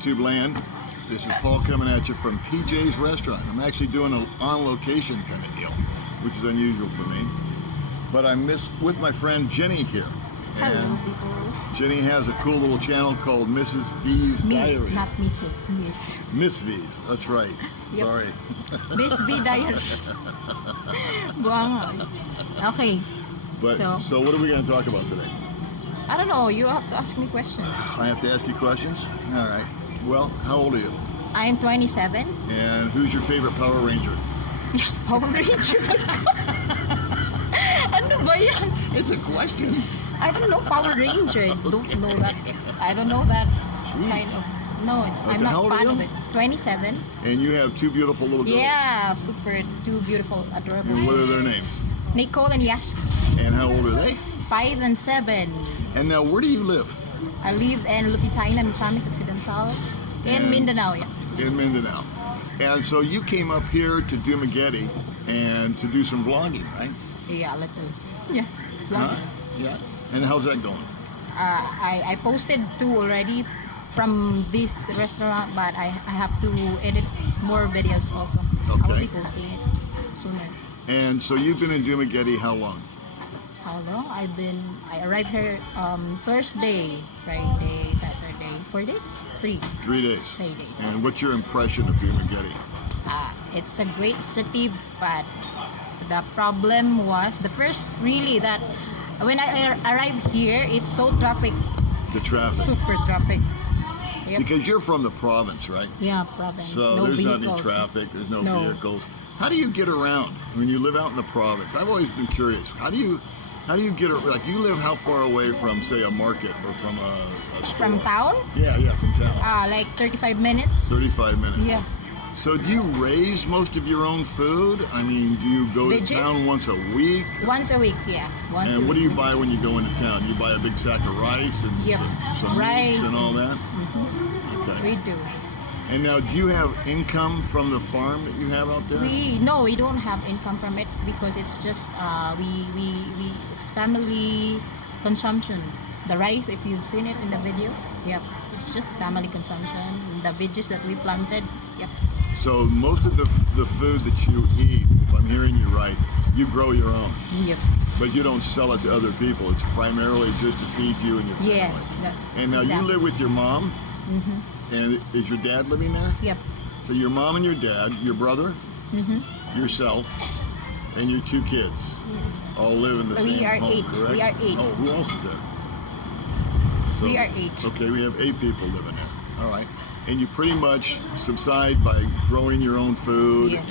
YouTube land. This is Paul coming at you from PJ's Restaurant. I'm actually doing an on-location kind of deal, which is unusual for me. But I'm with my friend Jenny here. Hello, people. Jenny has a cool little channel called Mrs. V's Diary. Not Mrs. Miss. Miss V's, that's right. Yep. Sorry. Miss V Diary. Buanga. Okay. But so what are we going to talk about today? I don't know. You have to ask me questions. I have to ask you questions? All right. Well, how old are you? I am 27. And who's your favorite Power Ranger? Power Ranger. Ano ba yan? It's a question. I don't know Power Ranger. I don't know that. I don't know that kind Jeez. of. No, I'm So how not old are fan you? of it. 27. And you have two beautiful little girls. Yeah, super. Two beautiful, adorable. And what are their names? Nicole and Yash. And how old are they? 5 and 7. And now, where do you live? I live in Lupisaina, Misamis Occidental, in And- Mindanao. Yeah. In Mindanao. And so you came up here to Dumaguete and to do some vlogging, right? Yeah, a little. Yeah. Huh? Yeah. And how's that going? I posted 2 already from this restaurant, but I have to edit more videos also. I will Okay. be posting it sooner. And so you've been in Dumaguete how long? How long? I arrived here Thursday, Friday, Saturday. 4 days? 3. 3 days. 3 days. And what's your impression of Dumaguete? It's a great city, but the problem was the first really that when I arrived here, it's so traffic, The traffic. super traffic. Yep. Because you're from the province, right? Yeah, province. So no there's vehicles. not any traffic, there's no No. vehicles. How do you get around when you live out in the province? I've always been curious. How do you get like you live how far away from say a market or from a store? From town? Yeah, from town. Like 35 minutes. 35 minutes. Yeah. So do you raise most of your own food? I mean, do you go Veggies? to town once a week? Once a week, yeah. Once And a what do you week. buy when you go into town? You buy a big sack of rice and Yep. some Rice meats and all that? Mhm. Okay. We do. And now, do you have income from the farm that you have out there? No, we don't have income from it because it's just it's family consumption. The rice, if you've seen it in the video, yep, it's just family consumption. The veggies that we planted, yep. So most of the food that you eat, if I'm hearing you right, you grow your own, Yep. but you don't sell it to other people. It's primarily just to feed you and your family. Yes. That's And now you exactly. live with your mom, Mhm. and is your dad living there? Yep. So your mom and your dad, your brother, Mhm. yourself, and your 2 kids Yes. all live in the We same are home, 8. correct? We are 8. Oh, who else is there? So- We are 8. Okay, we have 8 people living there. All right. And you pretty much subside by growing your own food. Yes.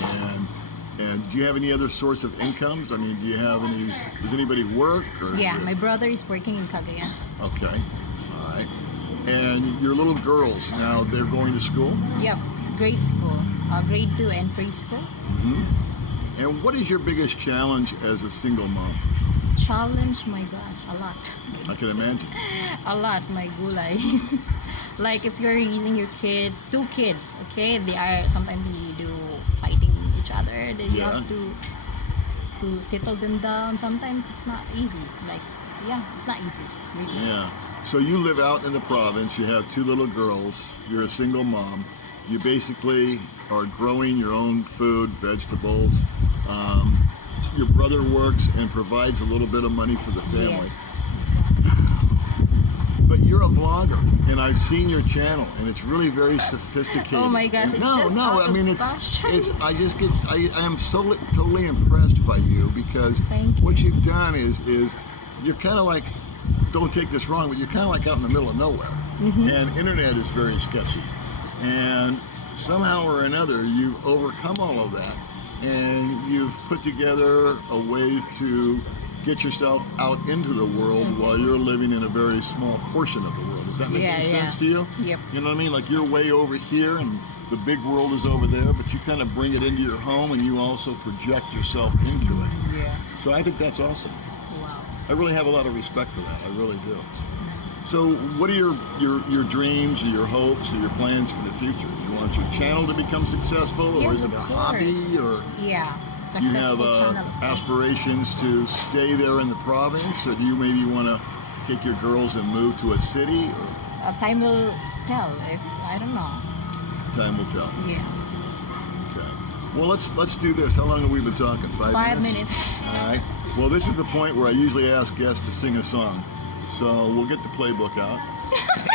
And do you have any other source of incomes? I mean, do you have any, does anybody work? Or Yeah, my brother is working in Cagayan. Okay. All right. And your little girls, now they're going to school? Yep. Grade school. Grade 2 and preschool. Mm-hmm. And what is your biggest challenge as a single mom? Challenge, my gosh, a lot. I can imagine. A lot, my gulay. Like if you're raising your kids, 2 kids, okay, they are sometimes they do fighting each other. Then you Yeah. have to settle them down. Sometimes it's not easy. Like, yeah, it's not easy. Really. Yeah. So you live out in the province, you have 2 little girls, you're a single mom, you basically are growing your own food, vegetables. Your brother works and provides a little bit of money for the family. Yes. Exactly. But you're a vlogger, and I've seen your channel, and it's really very sophisticated. Oh my gosh, And it's no, just no, out I of mean fashion. I am so totally impressed by you because Thank you. what you've done is you're kind of like, don't take this wrong, but you're kind of like out in the middle of nowhere, and internet is very sketchy, and somehow or another you've overcome all of that, and you've put together a way to get yourself out into the world while you're living in a very small portion of the world. Does that make any sense to you? Yep. You know what I mean? Like you're way over here and the big world is over there, but you kind of bring it into your home and you also project yourself into it. Yeah. So I think that's awesome. Wow. I really have a lot of respect for that. I really do. So what are your dreams or your hopes or your plans for the future? You want your channel to become successful, or Yes, is it of a course. hobby, or Yeah. do you have Successful channel. aspirations to stay there in the province, or do you maybe want to take your girls and move to a city? Or? Time will tell if I don't know. Time will tell. Yes. Okay. Well, let's do this. How long have we been talking? 5 minutes? 5 minutes. All right. Well, this is the point where I usually ask guests to sing a song. So we'll get the playbook out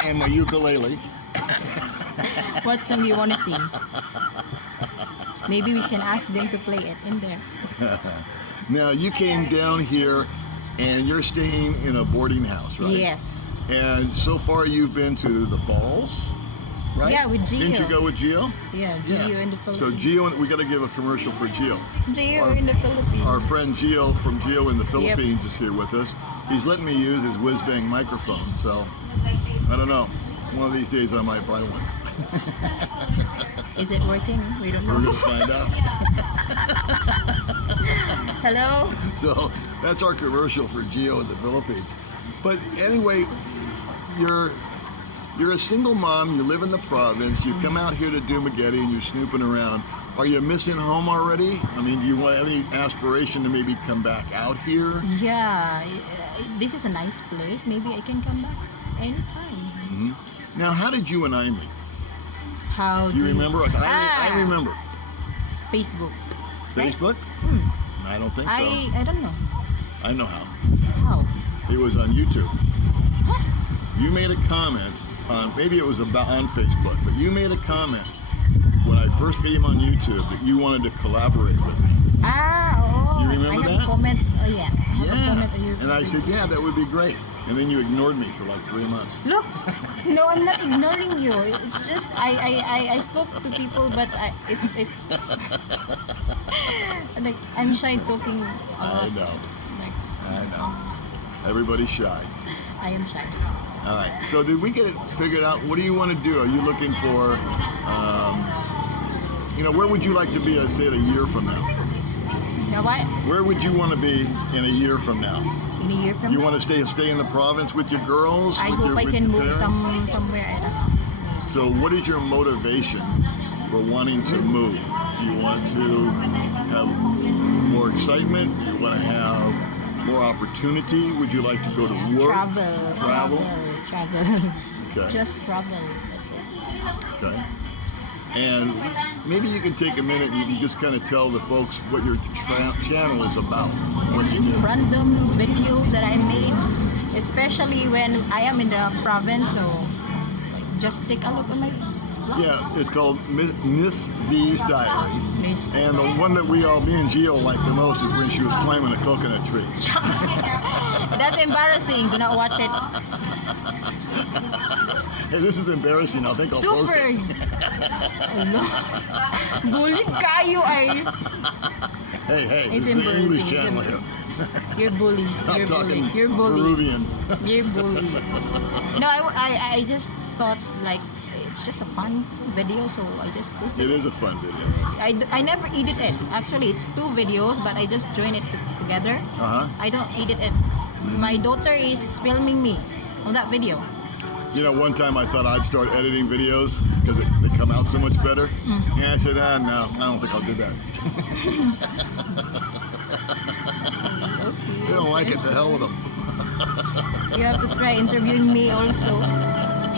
and my ukulele. What song do you want to sing? Maybe we can ask them to play it in there. Now, you came down here and you're staying in a boarding house, right? Yes. And so far you've been to the falls, right? Yeah, with Gio. Didn't you go with Gio? Yeah, Gio in the Philippines. So Gio, we got to give a commercial for Gio. Gio in the Philippines. Our friend Gio from Gio in the Philippines is here with us. He's letting me use his whiz-bang microphone, so I don't know. One of these days I might buy one. Is it working? We don't know. We're going to find out. Hello? So that's our commercial for Gio in the Philippines. But anyway, you're a single mom, you live in the province, you come out here to Dumaguete and you're snooping around. Are you missing home already? I mean, do you want any aspiration to maybe come back out here? Yeah, this is a nice place. Maybe I can come back anytime. Mm-hmm. Now, how did you and I meet? How Do you remember? I remember. Facebook. Facebook? Hmm. I don't think so. I don't know. I know how. How? It was on YouTube. Huh? You made a comment on, maybe it was about on Facebook, but you made a comment when I first came on YouTube that you wanted to collaborate with me. Oh. You remember I have that? Comment. Oh yeah. I have a Yeah. comment on your And I said, yeah, that would be great. And then you ignored me for like 3 months. Look, no, I'm not ignoring you. It's just I spoke to people, but if like I'm shy talking a lot. I know. Like I know. Everybody's shy. I am shy. All right. So did we get it figured out? What do you want to do? Are you looking for, where would you like to be, say, a year from now? Yeah, what? Where would you want to be in a year from now? In a year from You now? want to stay in the province with your girls? I with hope your, I with can your move parents? somewhere. I don't know. So what is your motivation for wanting to move? Do you want to have more excitement? Do you want to have more opportunity? Would you like to go to work? Travel. Okay. Just travel. That's it. Okay. And maybe you can take a minute and you can just kind of tell the folks what your channel is about. What you Just do. random videos that I made, especially when I am in the province. So like, just take a look at my vlog. Yeah, it's called Miss Vie's Diary. Miss And the one that me and Gio like the most is when she was climbing a coconut tree. That's embarrassing. Do not watch it. Hey, this is embarrassing. I think I'll post Super. it. Ano? Bulit kayo ay. Hey, It's this is the English embarrassing. channel here. You're bullied. Stop You're talking bullied. You're bullied. Peruvian. You're bullied. No, I just thought like it's just a fun video, so I just posted It is a fun video. I never edit it. Actually, it's 2 videos, but I just join it together. Uh-huh. I don't edit it. My daughter is filming me on that video. You know, one time I thought I'd start editing videos because they come out so much better. And I said, no, I don't think I'll do that. They don't like it, the hell with them. You have to try interviewing me also.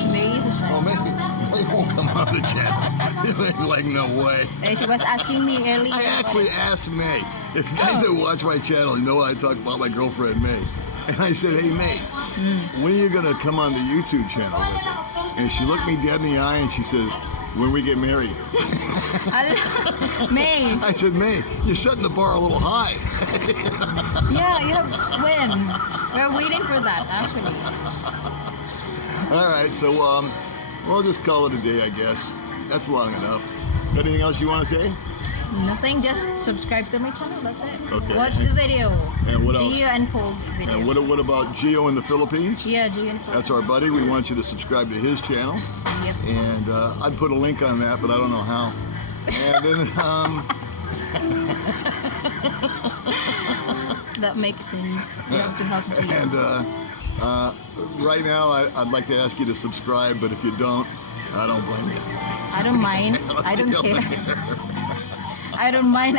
May is Oh, maybe they won't come on the channel. Like, no way. She was asking me earlier. I actually asked May. If you guys that watch my channel, you know I talk about my girlfriend May. And I said, hey May, when are you gonna come on the YouTube channel with me? And she looked me dead in the eye and she says, when we get married. May. I said, May, you're setting the bar a little high. Yeah, when? We're waiting for that, actually. All right, so we'll just call it a day, I guess. That's long enough. Anything else you want to say? Nothing, just subscribe to my channel, that's it. Okay. Watch the video. And what else? Gio and Paul's video. And what about Gio in the Philippines? Yeah, Gio and Paul. That's our buddy. We want you to subscribe to his channel. Yep. And I'd put a link on that, but I don't know how. And then, That makes sense. You have to help Gio. and right now, I'd like to ask you to subscribe, but if you don't, I don't blame you. I don't mind. I don't care. I don't mind.